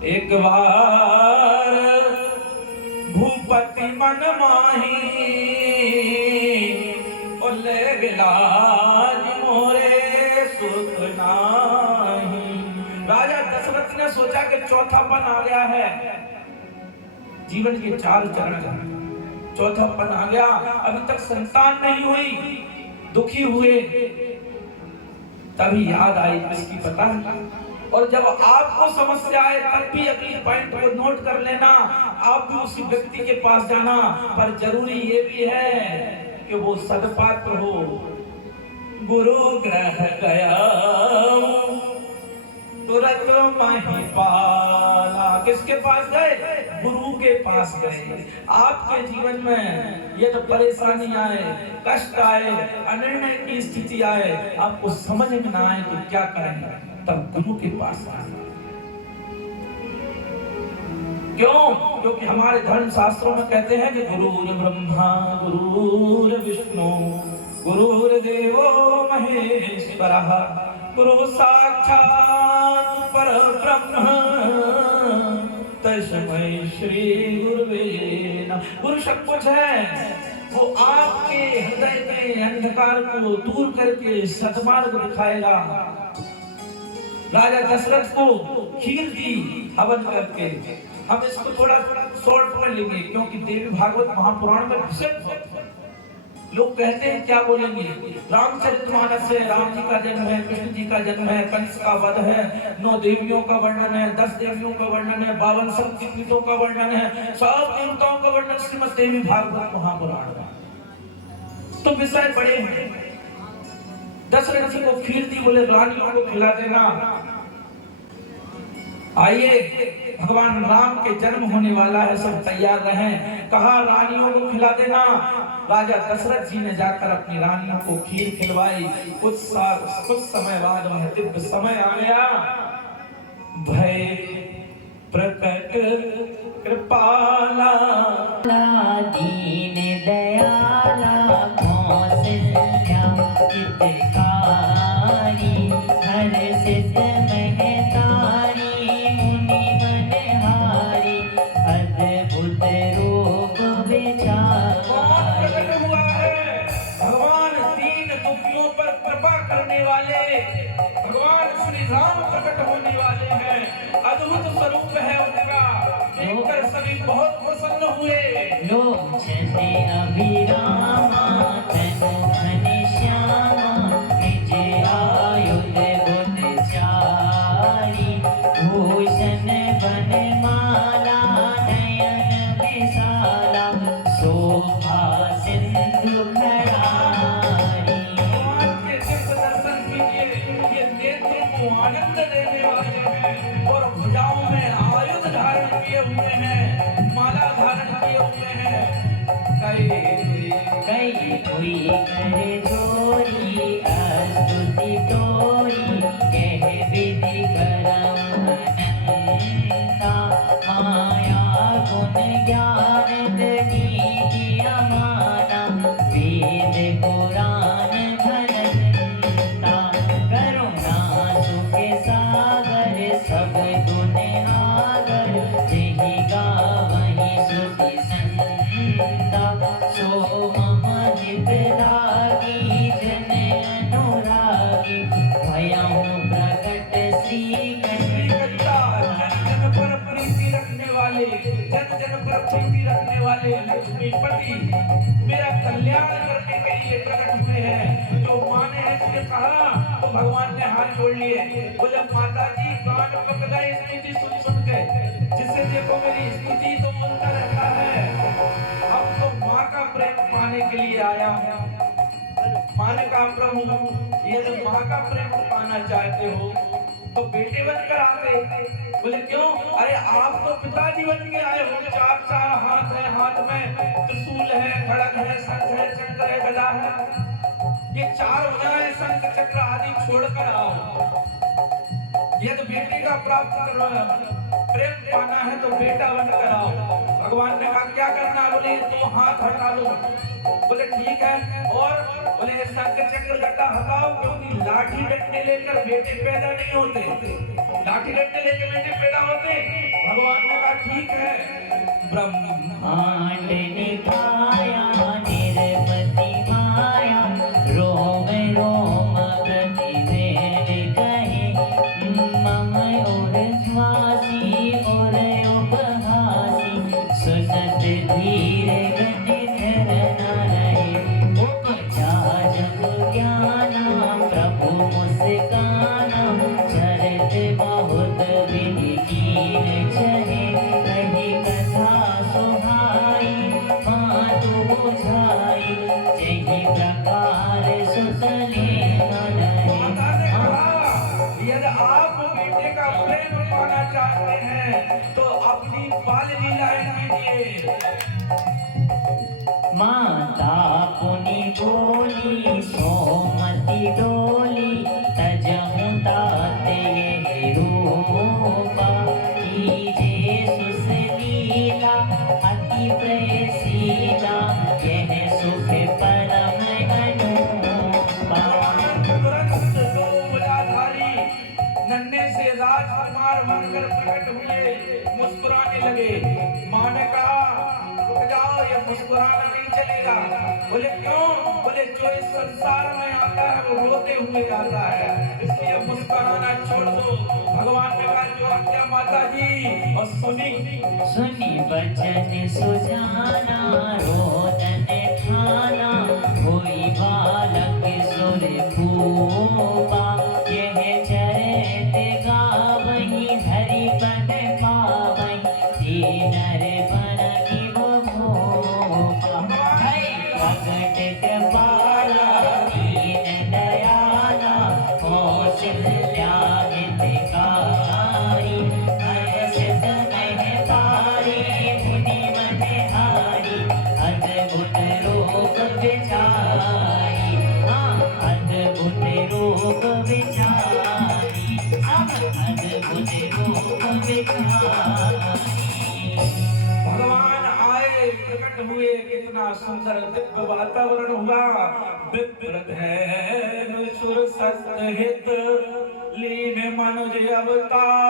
एक बार भूपति मन माही ले गिलाज मोरे सुख नाही। राजा दशरथ ने सोचा कि चौथापन आ गया है, जीवन के 4 चरण, चौथापन आ गया, अभी तक संतान नहीं हुई, दुखी हुए। तभी याद आई किसकी पता है। और जब आपको समस्या आए तब भी अगली पॉइंट को नोट कर लेना, आप भी उसी व्यक्ति के पास जाना, पर जरूरी ये भी है कि वो सदपात्र हो। गुरु ग्रह गया तुरंत महिपाला, किसके पास गए? गुरु के पास गए। आपके जीवन में ये तो परेशानी आए, कष्ट आए, अनिर्णय की स्थिति आए, आपको समझ में ना आए तो क्या करेंगे, तब गुरु के पास आए। क्यों? क्योंकि हमारे धर्म शास्त्रों में कहते हैं कि गुरुर ब्रह्मा गुरुर विष्णु गुरुर्देवो महेश्वरः गुरु साक्षात् परब्रह्म तस्मै श्री गुरुवे नमः। गुरु सब कुछ है, वो आपके हृदय के अंधकार को दूर करके सद्मार्ग दिखाएगा। राजा दशरथ को खीर दी हवन करके। हम इसको थोड़ा शॉर्ट में लेंगे क्योंकि देवी भागवत महापुराण में विशेष लोग कहते हैं क्या बोलेंगे, रामचरितमानस से राम जी का जन्म है, कृष्ण जी का जन्म है, कंस का वध है, 9 देवियों का वर्णन है, 10 देवियों का वर्णन है, 52 शक्तिपीठों का वर्णन है, सब देवताओं का वर्णन श्रीमद् देवी भागवत महापुराण में। तो विषय बड़े हैं। दशरथ जी को खीर दी, बोले रानियों को खिला देना। आइए भगवान राम के जन्म होने वाला है, सब तैयार रहें। कहा रानियों को खिला देना। राजा दशरथ जी ने जाकर अपनी रानियों को खीर खिलवाई। कुछ समय बाद वह दिव्य समय आ गया। भय प्रकट कृपाला दीन दयाला कौशल्या हितकारी हर सिद्ध महतारी मुनि मनहारी अद्भुत रूप विचार। प्रकट हुआ है भगवान दीन दुखियों पर कृपा करने वाले, भगवान श्री राम प्रकट होने वाले हैं। अद्भुत स्वरूप है उनका, देखकर सभी बहुत प्रसन्न हुए। लोचते अभिरामा तनु घनश्यामा निज आयुध बुद्धचारी भूषण वनमाला नयन विशाला शोभा सिंधु खरारी। भगवान के दिव्य दर्शन कीजिए, ये नेत्र को आनंद देने वाले हैं और भुजाओं में आयुध धारण किए हुए हैं, माला धारण किए हुए हैं। कई कोई करे चोरी स्तुति तोरी कह विधि करम अनंता माया गुण ज्ञान नीति अमाना वेद पुराण भरता करुणा सुख सागर सब गुण आगर जहि गावहि सुखी संता सो मम हितलागी जन अनुरागी भयं प्रकट श्री कन्हैया। जन पर प्रीति रखने वाले, जन जन पर प्रीति रखने वाले लक्ष्मीपति मेरा कल्याण करने के लिए प्रकट हुए हैं। जो माँ ने ऐसे कहा तो भगवान ने हाथ जोड़ लिए, बोले माता जी कान पक गए स्तुति सुन सुन के, जिससे देखो मेरी स्तुति तो सुनता रहता है। अब तो माँ का प्रेम पाने के लिए आया हूँ। माँ ने कहा प्रभु यदि माँ का प्रेम पाना चाहते हो तो बेटे बनकर आते। बोले क्यों? अरे आप तो पिताजी बन के आए हो। 4 हाथ है, हाथ में त्रिशूल है, खड़ग है, शंख है, चक्र है, गदा है। ये 4 भुजाएं शंख चक्र आदि छोड़कर आओ। यदि बेटे का प्राप्त प्रेम पाना है तो बेटा बनकर आओ। भगवान ने कहा क्या करना है? बोले तो हाथ हटा लो। बोले ठीक है। और बोले शंख चक्र गदा हटाओ, क्योंकि लाठी डंडे लेकर बेटे पैदा नहीं होते, लाठी डंडे लेकर बेटे पैदा होते। भगवान ने कहा ठीक है। ब्रह्मांड निभाया निर्मति माया, रोम रोम प्रतिवेद कहे, मम और स्वासी और उपहासी, सुसत धीर गति धर न रहे, उपजा जग ज्ञाना प्रभु मुस्काना, चरित बहुत विधि कीन चहे, कही कथा सुहाई मातु बुझाई, जही प्रकार सुतले माता ने कहा यदि आप बेटे का प्रेम पाना चाहते हैं तो अपनी बाल लीलाएं कीजिए। माता पुनि बोली सोमति डोली, तजहु तात ये रूपा, कीजे सुसलीला अति प्रसीला, यह सुख परम अनुपा। तुरंत दो मुलाधारी नन्हे से राजकुमार बनकर प्रकट हुए, मुस्कुराने लगे। मां ने कहा रुक जाओ, ये मुस्कुराना नहीं चलेगा। बोले क्यों? बोले जो इस संसार में आता है वो रोते हुए आता है, इसलिए मुस्कुराना छोड़ दो। भगवान ने कहा जो आज्ञा माता जी। और सुनी वचन सुजाना, रोदन ठाना, होई बालक सुर भूपा, यह चरित गावहि हरि बन पावहि, दीनर बन गिव भूपा। प्रगट कृपाला दीन दयाला, कौशल्या हितकारी, हर्षित महतारी मुनि मनहारी, अद्भुत रूप विचारी, अद्भुत रूप विचारी, अद्भुत रूप विचारी। भगवान आए, प्रकट हुए, कितना सुंदर दिव्य वातावरण हुआ। विप्रत है सुर सत हित लीन मनुज अवतार,